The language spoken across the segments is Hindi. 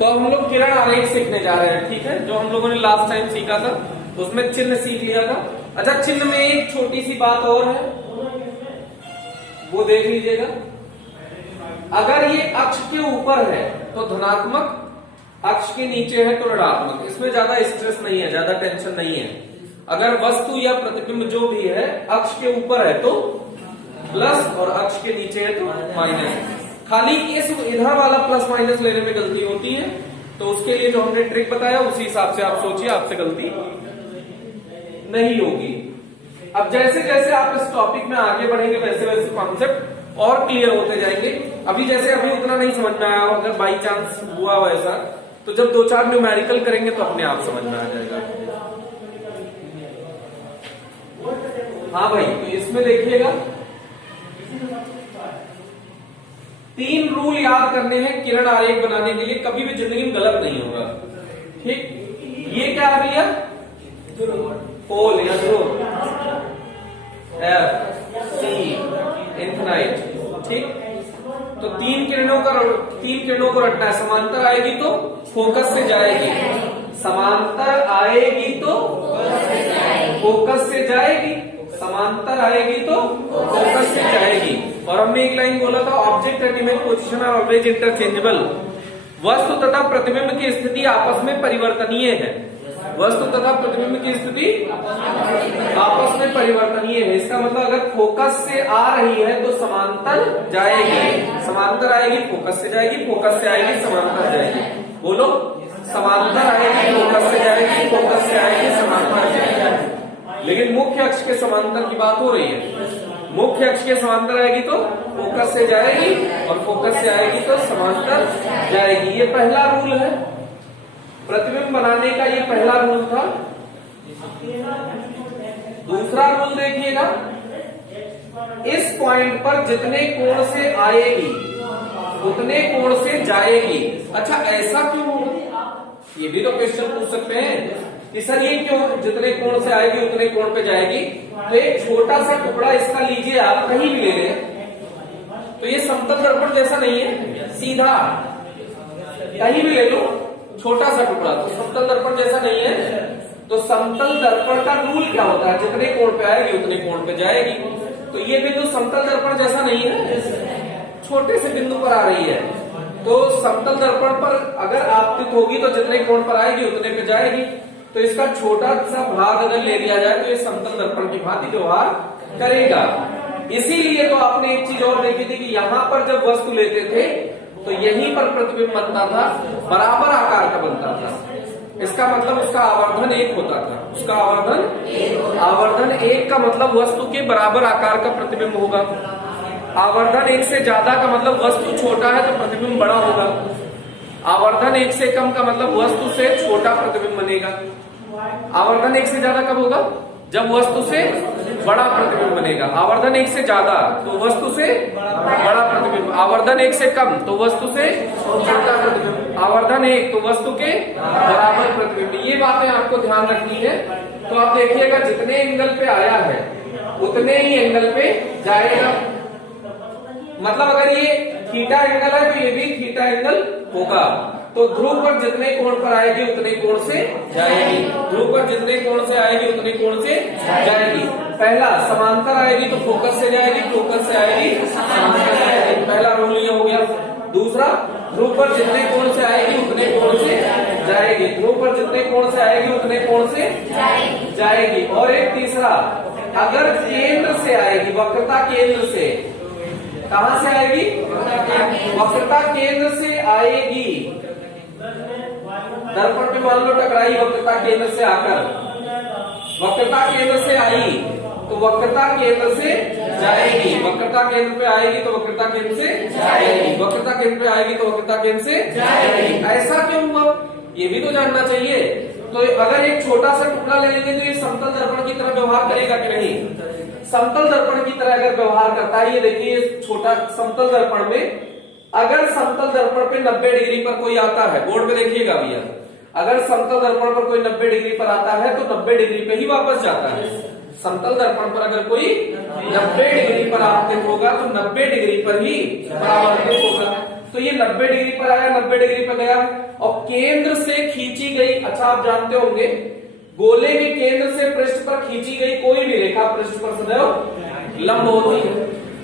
तो हम लोग किरण आरेख सीखने जा रहे हैं, ठीक है। जो हम लोगों ने लास्ट टाइम सीखा था उसमें चिन्ह सीख लिया था। अच्छा, चिन्ह में एक छोटी सी बात और है, वो देख लीजिएगा। अगर ये अक्ष के ऊपर है तो धनात्मक, अक्ष के नीचे है तो ऋणात्मक। इसमें ज्यादा स्ट्रेस नहीं है, ज्यादा टेंशन नहीं है। अगर वस्तु या प्रतिबिंब जो भी है अक्ष के ऊपर है तो प्लस और अक्ष के नीचे है तो माइनस। खाली इस इधर वाला प्लस माइनस लेने में गलती होती है, तो उसके लिए जो हमने ट्रिक बताया उसी हिसाब से आप सोचिए, आपसे गलती नहीं होगी। अब जैसे जैसे आप इस टॉपिक में आगे बढ़ेंगे वैसे वैसे कॉन्सेप्ट और क्लियर होते जाएंगे। अभी जैसे अभी उतना नहीं समझ में आया हो, अगर बाई चांस हुआ वैसा, तो जब 2-4 न्यूमेरिकल करेंगे तो अपने आप समझ में आ जाएगा। हाँ भाई, तो इसमें देखिएगा 3 रूल याद करने हैं किरण आरेख बनाने के लिए, कभी भी जिंदगी में गलत नहीं होगा, ठीक। ये क्या आ भैया, पोल या ध्रुव, एफ सी इन्फिनाइट, ठीक। तो 3 किरणों को रटना है। समांतर आएगी तो फोकस से जाएगी, समांतर आएगी तो फोकस से जाएगी, समांतर आएगी तो फोकस से जाएगी। और हमने एक लाइन बोला था, object and image position are always interchangeable. वस्तु तथा प्रतिबिंब की स्थिति आपस में परिवर्तनीय है। वस्तु तथा प्रतिबिंब की स्थिति आपस में परिवर्तनीय है। इसका मतलब अगर फोकस से आ रही है तो समांतर जाएगी, समांतर आएगी फोकस से जाएगी, फोकस से आएगी समांतर जाएगी। बोलो, समांतर आएगी फोकस से जाएगी, फोकस से आएगी समांतर जाएगी। लेकिन मुख्य अक्ष के समांतर की बात हो रही है। मुख्य अक्ष के समांतर आएगी तो फोकस से जाएगी और फोकस से आएगी तो समांतर जाएगी। ये पहला रूल है प्रतिबिंब बनाने का, ये पहला रूल था। दूसरा रूल देखिएगा, इस पॉइंट पर जितने कोण से आएगी उतने कोण से जाएगी। अच्छा, ऐसा क्यों होगा? ये भी तो क्वेश्चन पूछ सकते हैं कि सर ये क्यों, जितने कोण से आएगी उतने कोण पे जाएगी। तो एक छोटा सा टुकड़ा इसका लीजिए, आप कहीं भी ले लें, तो ये समतल दर्पण जैसा नहीं है, सीधा कहीं भी ले लो छोटा सा टुकड़ा, तो समतल दर्पण जैसा नहीं है। तो समतल दर्पण का रूल क्या होता है, जितने कोण पे आएगी उतने कोण पे जाएगी। तो ये बिंदु समतल दर्पण जैसा नहीं है, छोटे से बिंदु पर आ रही है। तो समतल दर्पण पर अगर आपतित होगी तो जितने कोण पर आएगी उतने पे जाएगी। तो इसका छोटा सा भाग अगर ले लिया जाए तो ये समतल दर्पण की भांति व्यवहार करेगा। इसीलिए तो आपने एक चीज और देखी थी कि यहां पर जब वस्तु लेते थे तो यहीं पर प्रतिबिंब बनता था, बराबर आकार का बनता था। इसका मतलब उसका आवर्धन 1 होता था, उसका आवर्धन 1 का मतलब वस्तु के बराबर आकार का प्रतिबिंब होगा। आवर्धन 1 से ज्यादा का मतलब वस्तु छोटा है तो प्रतिबिंब बड़ा होगा। आवर्धन 1 से कम का मतलब वस्तु से छोटा प्रतिबिंब बनेगा। आवर्धन 1 से ज्यादा कब होगा, जब वस्तु से बड़ा प्रतिबिंब बनेगा। आवर्धन 1 से ज्यादा तो वस्तु से बड़ा प्रतिबिंब, आवर्धन 1 से कम तो वस्तु से छोटा प्रतिबिंब, आवर्धन 1 तो वस्तु के बराबर प्रतिबिंब। ये बातें आपको ध्यान रखनी है। तो आप देखिएगा जितने एंगल पे आया है उतने ही एंगल पे जाएगा। मतलब अगर ये थीटा एंगल है तो ये भी थीटा एंगल होगा। तो ध्रुव पर जितने कोण पर आएगी उतने कोण से जाएगी, ध्रुव पर जितने कोण से आएगी उतने कोण से जाएगी। पहला, समांतर आएगी तो फोकस से जाएगी, फोकस से आएगी समांतर जाएगी। पहला रूल ये हो गया। दूसरा, ध्रुव पर जितने कोण से आएगी उतने कोण से जाएगी, ध्रुव पर जितने कोण से आएगी उतने कोण से जाएगी। और एक तीसरा, अगर केंद्र से आएगी, वक्रता केंद्र से, कहां से आएगी, वक्रता केंद्र से आएगी, दर्पण पे मान लो टकराई वक्रता केंद्र से आकर, वक्रता केंद्र से आई तो वक्रता केंद्र से जाएगी, वक्रता केंद्र पे आएगी तो वक्रता केंद्र से जाएगी, वक्रता केंद्र पे आएगी तो वक्रता केंद्र से जाएगी। ऐसा क्यों हुआ, ये भी तो जानना चाहिए। तो अगर एक छोटा सा टुकड़ा ले लेंगे तो ये समतल दर्पण की तरह व्यवहार करेगा कि नहीं, समतल दर्पण की तरह अगर व्यवहार करता है। ये देखिए छोटा समतल दर्पण में, अगर समतल दर्पण पे 90 डिग्री पर कोई आता है, बोर्ड पे देखिएगा भैया, अगर समतल दर्पण पर कोई 90 डिग्री पर आता है तो 90 डिग्री पे ही वापस जाता है। समतल दर्पण पर अगर कोई 90 डिग्री पर आपतित होगा तो 90 डिग्री पर ही परावर्तित होगा। तो ये 90 डिग्री पर आया, 90 डिग्री पर गया और केंद्र से खींची गई, अच्छा आप जानते होंगे गोले के केंद्र से पृष्ठ पर खींची गई कोई भी रेखा पृष्ठ पर सदैव लंब होती है।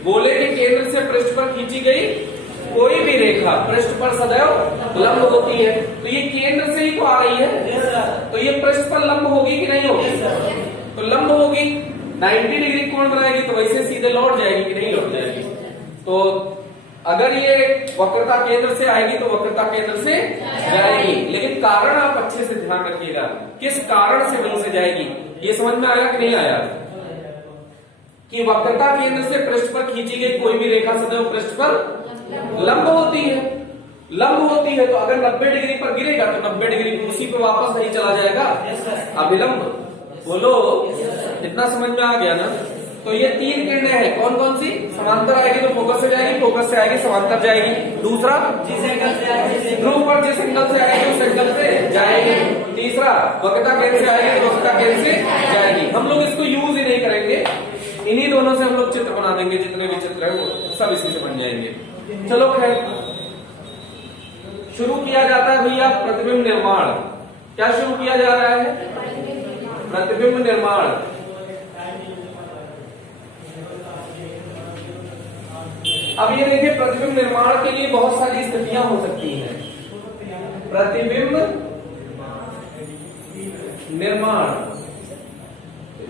गोले के केंद्र से पृष्ठ पर खींची गई कोई भी रेखा पृष्ठ पर सदैव लंब होती है। तो ये केंद्र से ही तो आ रही है, तो ये पृष्ठ पर लंब होगी कि नहीं होगी? तो लंब होगी। 90 डिग्री कोण बनाएगी तो वैसे सीधे लौट जाएगी कि नहीं लौट जाएगी? तो अगर ये वक्रता केंद्र से आएगी तो वक्रता केंद्र से जाएगी, लेकिन कारण आप अच्छे से ध्यान रखिएगा, किस कारण से वहीं से जाएगी। ये समझ में आया कि नहीं आया? कि वक्रता केंद्र से पृष्ठ पर खींची गई कोई भी रेखा सदैव पृष्ठ पर लंब होती है। लंब होती है तो अगर 90 डिग्री पर गिरेगा तो 90 डिग्री उसी पे वापस नहीं चला जाएगा, अभिलंब। बोलो, इतना समझ में आ गया ना? तो ये 3 किरणें हैं, कौन कौन सी? समांतर आएगी तो फोकस से जाएगी, फोकस से आएगी समांतर जाएगी। दूसरा, ध्रुव पर जिस एंगल से आएगी उस एंगल से जाएगी। तीसरा, वक्रता केंद्र से आएगी तो वक्रता केंद्र से जाएगी। हम लोग इसको यूज ही नहीं करेंगे, इन्हीं दोनों से हम लोग चित्र बना देंगे, जितने भी चित्र है वो सब इसी से बन जाएंगे। चलो खैर, शुरू किया जाता है भैया प्रतिबिंब निर्माण। क्या शुरू किया जा रहा है? प्रतिबिंब निर्माण। अब ये देखिए, प्रतिबिंब निर्माण के लिए बहुत सारी स्थितियां हो सकती हैं। प्रतिबिंब निर्माण,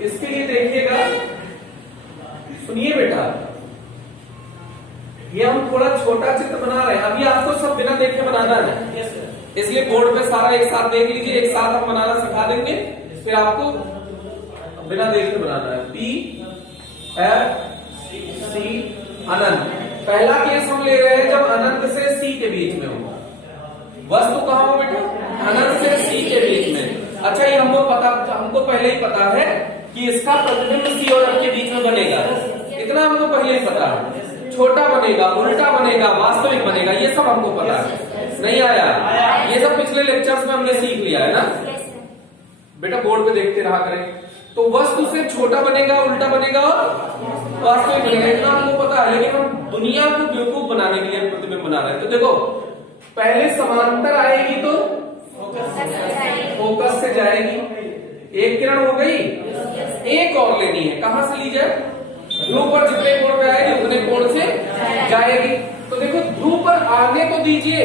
इसके लिए देखिएगा, सुनिए बेटा, ये हम थोड़ा छोटा चित्र बना रहे हैं, अभी आपको सब बिना देखे बनाना है, इसलिए बोर्ड पे सारा एक साथ देख लीजिए, एक साथ हम बनाना सिखा देंगे, फिर आपको बिना देखे बनाना है। P F C अनंत। पहला केस हम ले रहे हैं जब अनंत से C के बीच में हो। वस्तु कहां हो बेटा? अनंत से C के बीच में। अच्छा, ये हमको पहले ही पता है कि इसका प्रतिबिंब C और F के बीच में बनेगा, इतना हमको पहले ही पता है। छोटा बनेगा, उल्टा बनेगा, वास्तविक बनेगा, ये सब हमको पता है। नहीं आया? ये सब पिछले लेक्चर्स में हमने सीख लिया है ना बेटा, बोर्ड पे देखते रहा करें। तो वस्तु से छोटा बनेगा, उल्टा बनेगा और वास्तविक बनेगा, इतना हमको पता है। लेकिन हम दुनिया को बेवकूफ बनाने के लिए प्रतिबिंब बना रहे हैं। तो देखो, पहले समांतर आएगी तो फोकस से जाएगी, एक किरण हो गई, एक और लेनी है, कहां से ली जाए? ध्रुव पर जितने कोण पे आएगी उतने कोण से जाएगी। तो देखो, ध्रुव पर आने को दीजिए।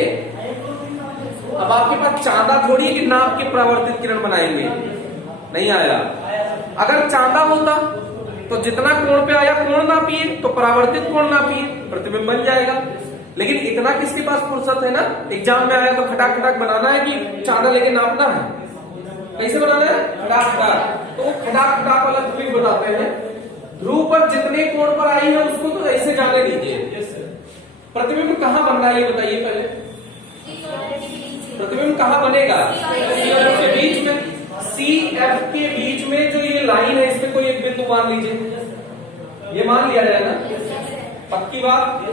अब आपके पास चांदा थोड़ी है कि नाप के परावर्तित किरण बनाएंगे, नहीं आया? अगर चांदा होता तो जितना कोण पे आया कोण नापिए, तो परावर्तित कोण नापिए, प्रतिबिंब बन जाएगा। लेकिन इतना किसके पास फुर्सत है ना? एग्जाम में आया तो खटाक खटाक बनाना है कि चांदा लेके नापना है? कैसे बनाना है? खटाक खटाक। तो खटाक खटाक वाला ट्रिक बताते हैं। ध्रुव पर जितने कोण पर आई है उसको तो ऐसे जाने दीजिए। प्रतिबिंब कहां बनना है ये बताइए पहले। प्रतिबिंब कहां बनेगा? C और F के बीच में। C F के बीच में जो ये लाइन है, इसमें कोई एक बिंदु मान लीजिए, ये मान लिया जाए ना, पक्की बात।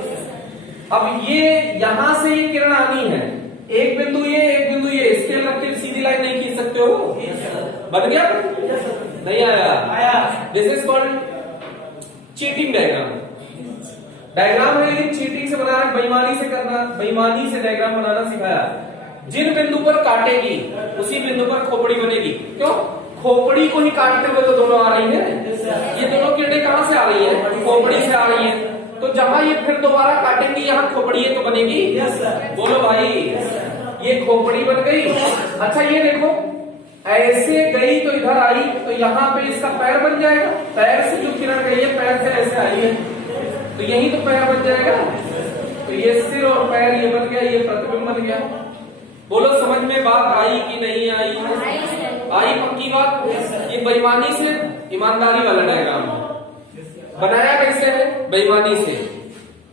अब ये यहां से ये किरण आनी है, एक बिंदु ये, एक बिंदु ये, इसके रख के सीधी लाइन नहीं खींच सकते हो? बन गया? नहीं आया? This is called cheating diagram. Diagram है लेकिन चीटिंग से बनाना, बेईमानी से करना, बेईमानी से डायग्राम बनाना सिखाया। जिन बिंदु पर काटेगी उसी बिंदु पर खोपड़ी बनेगी। क्यों? खोपड़ी को ही काटते हुए तो दोनों आ रही है, ये दोनों किरणें कहां से आ रही है? खोपड़ी से आ रही है। तो जहां ये फिर दोबारा काटेंगी, यहाँ खोपड़ी तो बनेगी। बोलो भाई, ये खोपड़ी बन गई। अच्छा, ये देखो, ऐसे गई तो इधर आई, तो यहाँ पे इसका पैर बन जाएगा। पैर से जो किरण गई है, पैर से ऐसे आई है, तो यही तो पैर बन जाएगा। तो ये सिर और पैर ये बन गया, ये प्रतिबिंब बन गया। बोलो, समझ में बात आई कि नहीं आई? आई, पक्की बात। ये बेईमानी से ईमानदारी वाला डायग्राम बनाया। कैसे है? बेईमानी से।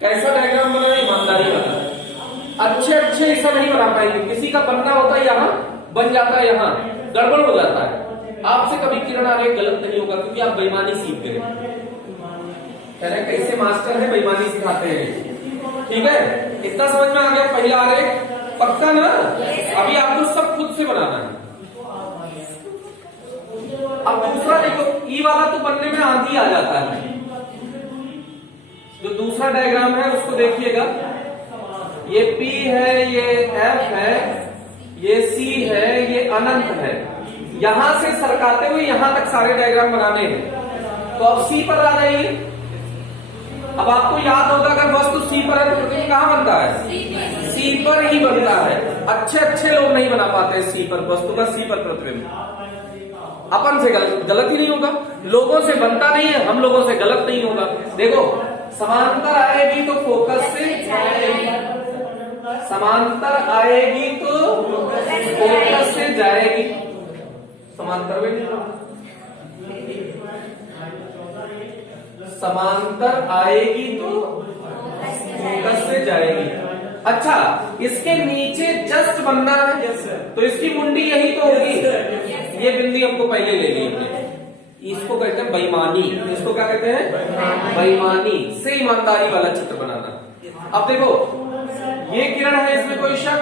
कैसा डायग्राम बनाया? ईमानदारी वाला। अच्छे ऐसा नहीं बना पाएंगे। किसी का बनना होता है यहाँ, बन जाता है यहाँ, गड़बड़ हो जाता है। आपसे कभी किरण आरेख गलत नहीं होगा क्योंकि आप बेईमानी सीख गए। कह रहे कैसे मास्टर है, बेईमानी सिखाते हैं। ठीक है, इतना समझ में आ गया? पहला आरेख पक्का ना? अभी आपको सब खुद से बनाना है। अब दूसरा देखो, ई वाला तो बनने में आंधी आ जाता है। जो दूसरा डायग्राम है उसको देखिएगा। ये P है, ये F है, ये C है, ये अनंत है। यहां से सरकाते हुए यहां तक सारे डायग्राम बनाने हैं। तो अब C पर आ जाइए। अब आपको याद होगा अगर वस्तु C पर है तो प्रतिबिंब कहां बनता है? C पर ही बनता है। अच्छे लोग नहीं बना पाते C पर वस्तु का C पर प्रतिबिंब। अपन से गलत ही नहीं होगा, लोगों से बनता नहीं है, हम लोगों से गलत नहीं होगा। देखो समांतर आएगी तो फोकस से जाएगी, समांतर आएगी तो फोकस से जाएगी। समांतर में समांतर आएगी तो फोकस से जाएगी। अच्छा, इसके नीचे जस्ट बनना है तो इसकी मुंडी यही तो होगी। ये बिंदु हमको पहले ले ली हमने, इसको कहते हैं बेईमानी। इसको क्या कहते हैं? बेईमानी से ईमानदारी वाला चित्र बनाना। अब देखो ये किरण है, इसमें कोई शक?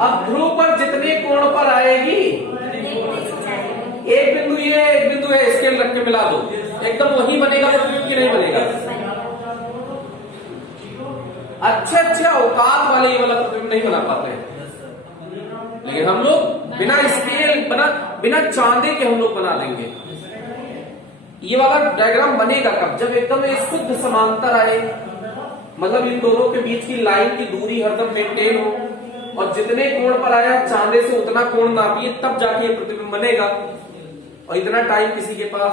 अब ध्रुव पर जितने कोण पर आएगी, एक बिंदु ये है, एक बिंदु है, स्केल रख के मिला दो, एकदम वही बनेगा प्रतिबिंब की नहीं बनेगा? अच्छे औकात वाले ये वाला प्रतिबिंब नहीं बना पाते हैं, लेकिन हम लोग बिना स्केल बिना चांदे के हम लोग बना लेंगे। ये वाला डायग्राम बनेगा कब? जब एकदम शुद्ध समांतर आए, मतलब इन दोनों के बीच की लाइन की दूरी हरदम मेंटेन हो, और जितने कोण पर आया चांदे से उतना कोण नापिए, तब जाके ये प्रतिबिंब बनेगा। और इतना टाइम किसी के पास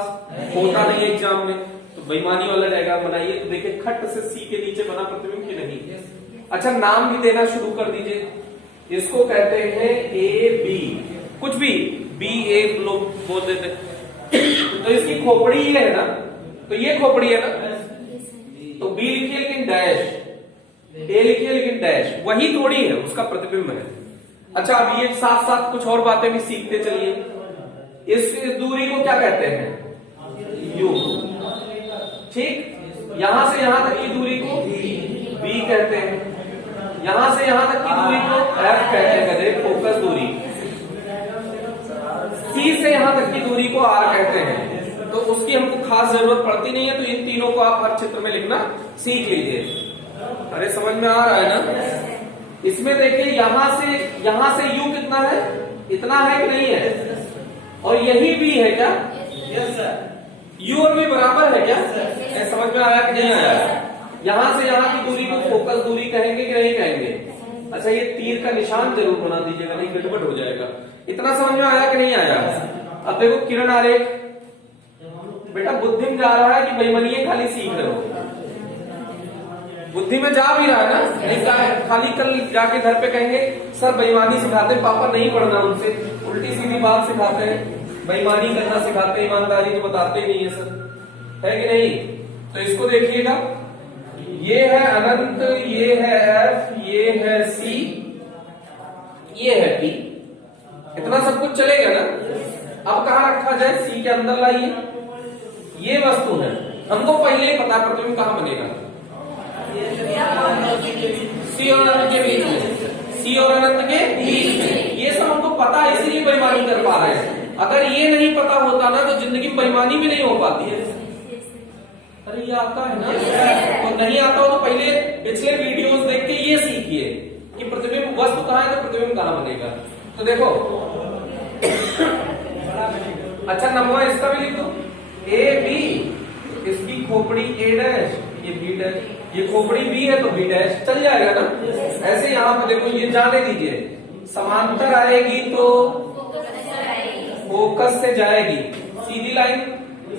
होता नहीं है एग्जाम में, तो बेईमानी वाला डायग्राम बनाइए। तो देखिए खट से C के नीचे बना प्रतिबिंब की नहीं। अच्छा, नाम भी देना शुरू कर दीजिए। इसको कहते हैं AB, कुछ भी BA लोग बोल देते हैं। तो इसकी खोपड़ी ये है ना, तो ये खोपड़ी है ना, तो B लिखिए लेकिन डैश, A लिखिए लेकिन डैश, वही थोड़ी है, उसका प्रतिबिंब है। अच्छा, अब ये साथ साथ कुछ और बातें भी सीखते चलिए। इस दूरी को क्या कहते हैं? U। ठीक, यहां से यहां तक की दूरी को B कहते हैं, यहां से यहां तक की दूरी को F कहते हैं, फोकस दूरी। C से यहां तक की दूरी को R कहते हैं। तो उसकी हमको खास जरूरत पड़ती नहीं है, तो इन तीनों को आप हर चित्र में लिखना सीख लीजिए। अरे समझ में आ रहा है ना? इसमें देखिए यहां से U कितना है? इतना है कि नहीं है? और यही B है क्या? Yes sir. U और V बराबर है क्या? समझ में आया कि नहीं आया? यहां से यहां की दूरी को फोकस दूरी कहेंगे कि नहीं कहेंगे? अच्छा, ये तीर का निशान जरूर बना दीजिएगा, नहीं गड़बड़ हो जाएगा। इतना समझ में आया कि नहीं आया? अब देखो किरण आरेख, बेटा बुद्धि में जा रहा है कि बेईमानी खाली सीख रहे हो? बुद्धि में जा भी रहा है ना? नहीं खाली कल जाके घर पे कहेंगे सर बेईमानी सिखाते, पापा नहीं पढ़ना उनसे, उल्टी सीधी बात सिखाते हैं, बेईमानी करना सिखाते हैं, ईमानदारी तो बताते ही नहीं है सर, है कि नहीं? तो इसको देखिएगा, ये है अनंत, ये है F, ये है C, ये है P। इतना सब कुछ चलेगा ना? अब कहां रखा जाए? C के अंदर लाइए। ये वस्तु है, हमको पहले ही पता है प्रतिबिंब कहां बनेगा? C और अनंत के बीच में, C और अनंत के बीच में। ये सब हमको पता है, इसीलिए बेईमानी कर पा रहे हैं। अगर ये नहीं पता होता ना तो जिंदगी में बेईमानी भी नहीं हो पाती है। अरे ये आता है ना? तो नहीं आता हो तो पहले पिछले वीडियोस देख के ये सीखिए कि प्रतिबिंब वस्तु कहां है तो प्रतिबिंब कहां बनेगा। तो देखो अच्छा, नंबर इसका भी लिख दो, AB, इसकी खोपड़ी A डैश, ये B डैश, ये खोपड़ी B है तो B डैश, चल जाएगा ना? ऐसे यहां पे देखो, ये जाने दीजिए, समांतर आएगी तो फोकस से जाएगी, सीधी लाइन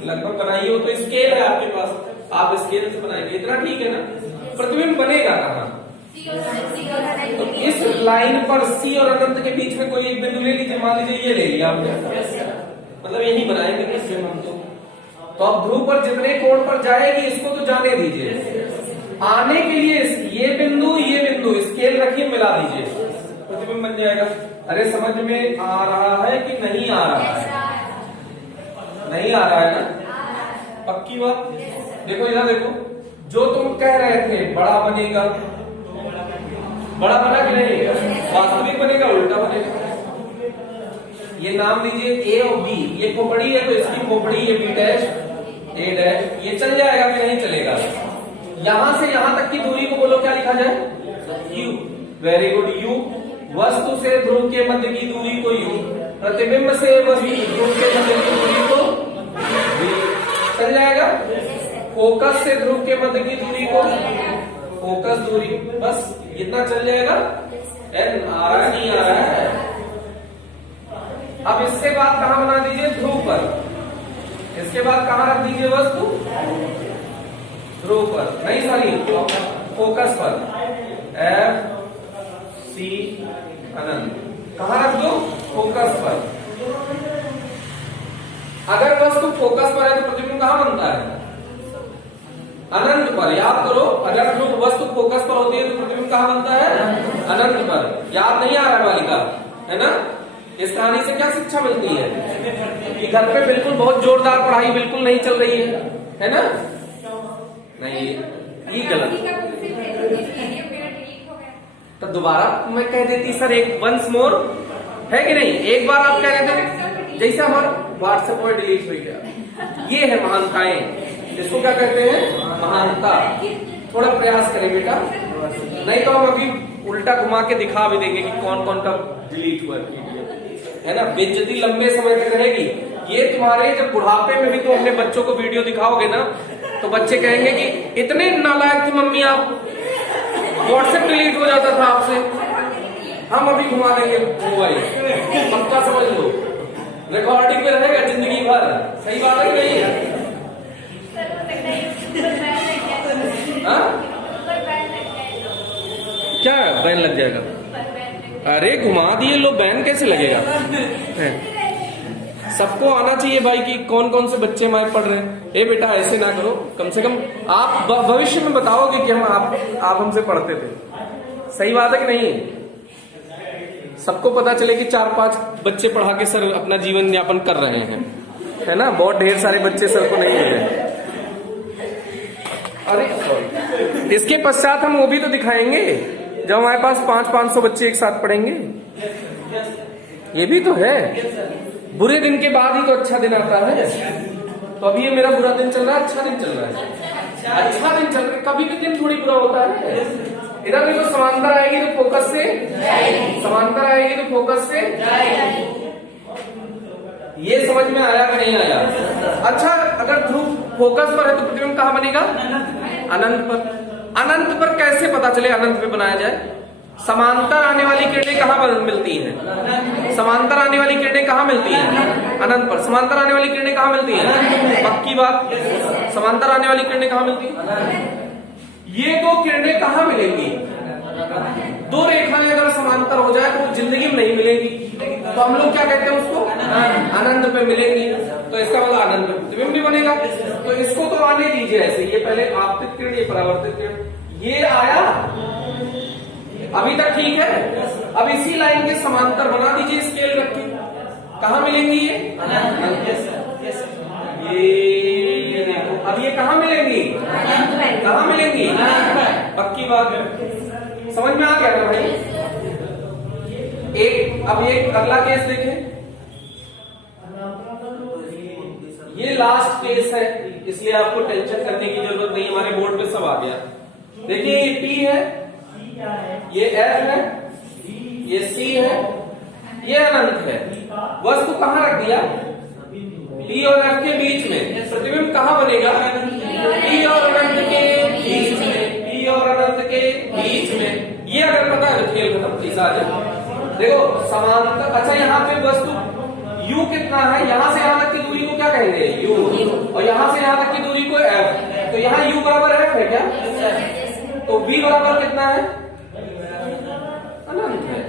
लगभग बनाई हो तो स्केल है आपके पास, आप स्केल से बनाएंगे, इतना ठीक है ना? प्रतिबिंब बनेगा कहां? तो इस लाइन पर C और अनंत के बीच में कोई एक बिंदु ले लीजिए, मान लीजिए ये ले लिया आपने, मतलब यही बनाएंगे इसमें हम तो अब ध्रुव पर जितने कोण पर जाएगी इसको तो जाने दीजिए, आने के लिए ये बिंदु स्केल रखिए, मिला दीजिए, प्रतिबिंब बन जाएगा। अरे समझ में आ रहा है कि नहीं आ रहा है? नहीं आ रहा है ना? पक्की बात। देखो इधर देखो, जो तुम कह रहे थे बड़ा बनेगा, बड़ा बना कि नहीं? वास्तविक बनेगा उल्टा बनेगा। ये नाम लीजिए A और B, ये खोपड़ी है तो इसकी खोपड़ी ये B डैश, A डैश, ये चल जाएगा कि नहीं चलेगा? यहां से यहां तक की दूरी को बोलो क्या लिखा जाए? You, very good, you. वस्तु से ध्रुव के मध्य की दूरी को यू, प्रतिबिंब से वस्तु ध्रुव के मध्य की दूरी को v, चल जाएगा। फोकस से ध्रुव के मध्य की दूरी को फोकस दूरी, बस इतना चल जाएगा। एन आ रहा है, नहीं आ रहा है। अब इससे बात कहां बना दीजिए, ध्रुव पर। इसके बाद कहां रख दीजिए वस्तु, ध्रुव पर, नहीं सॉरी फोकस पर, एफ सी अनंत, कहां रख दो, फोकस पर। अगर वस्तु फोकस पर है तो प्रतिबिंब कहां बनता है, अनंत पर। याद करो, अगर जो वस्तु फोकस पर होती है तो प्रतिबिंब कहां बनता है, अनंत पर। याद नहीं आ रहा है बालिका, है ना। इस कहानी से क्या शिक्षा मिलती है कि घर पे बिल्कुल बहुत जोरदार पढ़ाई बिल्कुल नहीं चल रही है ना। नहीं, ये गलत। तो दोबारा मैं कह देती सर, एक वंस मोर, है कि नहीं। एक बार आप कह देते, जैसे हमारा व्हाट्सएप पर डिलीट हो गया। ये है महानताएं, इसको क्या कहते हैं, महानता। थोड़ा प्रयास करें बेटा, नहीं तो हम अभी उल्टा घुमा के दिखा भी देंगे कि कौन कौन का डिलीट हुआ है ना। बेइज्जती लंबे समय तक रहेगी। ये तुम्हारे जब बुढ़ापे में भी तो अपने बच्चों को वीडियो दिखाओगे ना, तो बच्चे कहेंगे कि इतने नालायक थी मम्मी आप, व्हाट्सएप डिलीट हो जाता था आपसे। हम अभी घुमा देंगे मोबाइल, पक्का समझ लो, रिकॉर्डिंग में रहेगा जिंदगी भर। सही बात है कि नहीं है? क्या बैन लग जाएगा? अरे घुमा दिए लो, बैन कैसे लगेगा? सबको आना चाहिए भाई कि कौन कौन से बच्चे हमारे पढ़ रहे हैं। ए बेटा ऐसे ना करो, कम से कम आप भविष्य में बताओगे कि हम आप हमसे पढ़ते थे। सही बात है कि नहीं? सबको पता चले कि 4-5 बच्चे पढ़ा के सर अपना जीवन यापन कर रहे हैं, है ना। बहुत ढेर सारे बच्चे सर को नहीं मिले। अरे इसके पश्चात हम वो भी तो दिखाएंगे जब हमारे पास 500-500 बच्चे एक साथ पढ़ेंगे। ये भी तो है। बुरे दिन के बाद ही तो अच्छा दिन आता है। तो अभी ये मेरा बुरा दिन चल रहा है, अच्छा दिन चल रहा है, अच्छा दिन चल रहा है। कभी भी दिन थोड़ी बुरा होता है। इधर देखो, समांतर आएगी तो फोकस से, समांतर आएगी तो फोकस से। ये समझ में आया कि नहीं आया? अच्छा, अगर ध्रुव फोकस पर है तो प्रतिबिंब कहां बनेगा, अनंत पर। अनंत पर कैसे पता चले अनंत पे बनाया जाए? समांतर आने वाली किरणें कहां मिलती हैं? समांतर आने वाली किरणें कहां मिलती हैं? अनंत पर। समांतर आने वाली किरणें कहां मिलती हैं? पक्की बात, समांतर आने वाली किरणें कहां मिलती हैं? ये दो किरणें कहां मिलेंगी? दो रेखाएं अगर समांतर हो जाए तो वो जिंदगी में नहीं मिलेगी, तो हम लोग क्या कहते हैं उसको, अनंत पे मिलेंगी। तो इसका मतलब अनंत पे प्रतिबिंब भी बनेगा। तो इसको तो आने दीजिए ऐसे, ये पहले आपतित किरण, ये परावर्तित किरण, ये आया अभी तक ठीक है। अब इसी लाइन के समांतर बना दीजिए स्केल रख के, कहां मिलेंगी ये? ये देखो, अब ये कहां मिलेंगी? कहां मिलेंगी? पक्की बात है, समझ में आ गया ना भाई? अब एक अगला केस देखें। ये लास्ट केस है, इसलिए आपको टेंशन करने की जरूरत नहीं, हमारे बोर्ड पे सब आ गया। देखिए ये P है, ये F है, ये C है, ये अनंत है। वस्तु कहां रख दिया? P और F के बीच में। प्रतिबिंब कहां बनेगा? P और अनंत के बीच में, P और अनंत के बीच में। ये अगर पता है तो खेल खत्म, तीसरा आ जाए। देखो समांतर, अच्छा यहाँ पे वस्तु U कितना है? यहाँ से यहाँ तक की दूरी को क्या कहेंगे? U। और यहाँ से यहाँ तक की दूरी को F। तो यहाँ U बराबर F है क्या? तो V बराबर कितना है? अनंत है।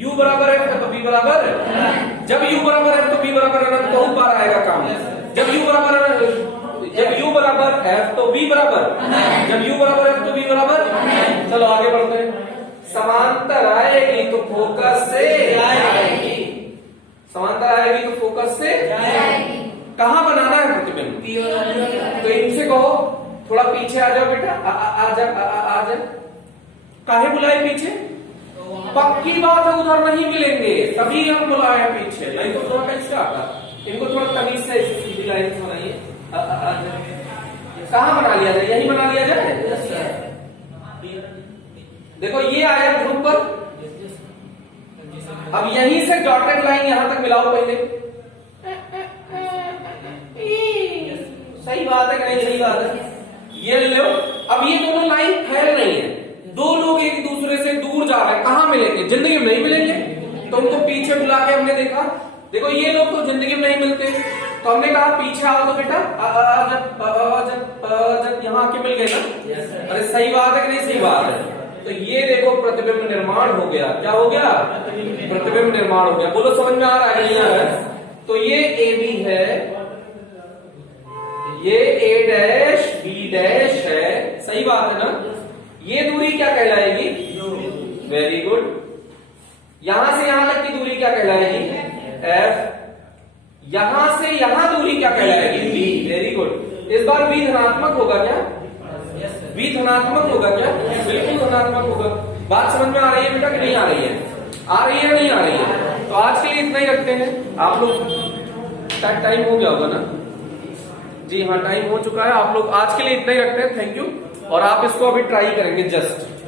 U बराबर F है तो V बराबर, जब U बराबर F तो V बराबर अनंत, बहुत बार आएगा काम। जब U बराबर F तो V बराबर, जब U बराबर F तो V बराबर। चलो आगे बढ़ते हैं। समांतर आएगी तो फोकस से आएगी, समांतर आएगी तो फोकस से आएगी। कहां बनाना है प्रतिबिंब? तो इनसे कहो थोड़ा पीछे आ जाओ बेटा, आ जा। काहे बुलाए पीछे? पक्की बात है, उधर नहीं मिलेंगे, तभी हम बुलाए पीछे, नहीं तो थोड़ा कैसे आता। इनको थोड़ा तमीज से सीधी लाइन से बनाइए। कहां बना लिया जाए? यही बना लिया जाए। देखो ये आया अब यहीं से डॉटेड लाइन यहां तक मिलाओ पहले। सही बात है कि नहीं? सही बात है। ये लो, अब ये दोनों लाइन फैल रही है, दो लोग एक दूसरे से दूर जा रहे हैं, कहां मिलेंगे? जिंदगी में नहीं मिलेंगे। तो उनको पीछे बुला के हमने देखा, देखो ये लोग तो जिंदगी में नहीं मिलते, तो हमने कहा पीछे आओ तो बेटा जब यहाँ आके मिल गए ना। अरे सही बात है कि नहीं? सही बात है। तो ये देखो प्रतिबिंब निर्माण हो गया। क्या हो गया? प्रतिबिंब निर्माण हो गया। बोलो समझ में आ रहा है? नहीं आ रहा है? तो ये ए बी है, ये ए डैश बी डैश है। सही बात है ना? ये दूरी क्या कहलाएगी? Very good. यहां से यहां तक की दूरी क्या कहलाएगी? एफ। यहां से यहां दूरी क्या कहलाएगी? बी। Very good. इस बार बी धनात्मक होगा क्या? बी धनात्मक होगा क्या? बिल्कुल धनात्मक होगा। बात समझ में आ रही है बेटा कि नहीं आ रही है? आ रही है नहीं आ रही है? तो आज के लिए इतना ही रखते हैं। आप लोग टाइम हो गया होगा ना? जी हाँ, टाइम हो चुका है। आप लोग आज के लिए इतना ही रखते हैं। Thank you. और आप इसको अभी ट्राई करेंगे जस्ट।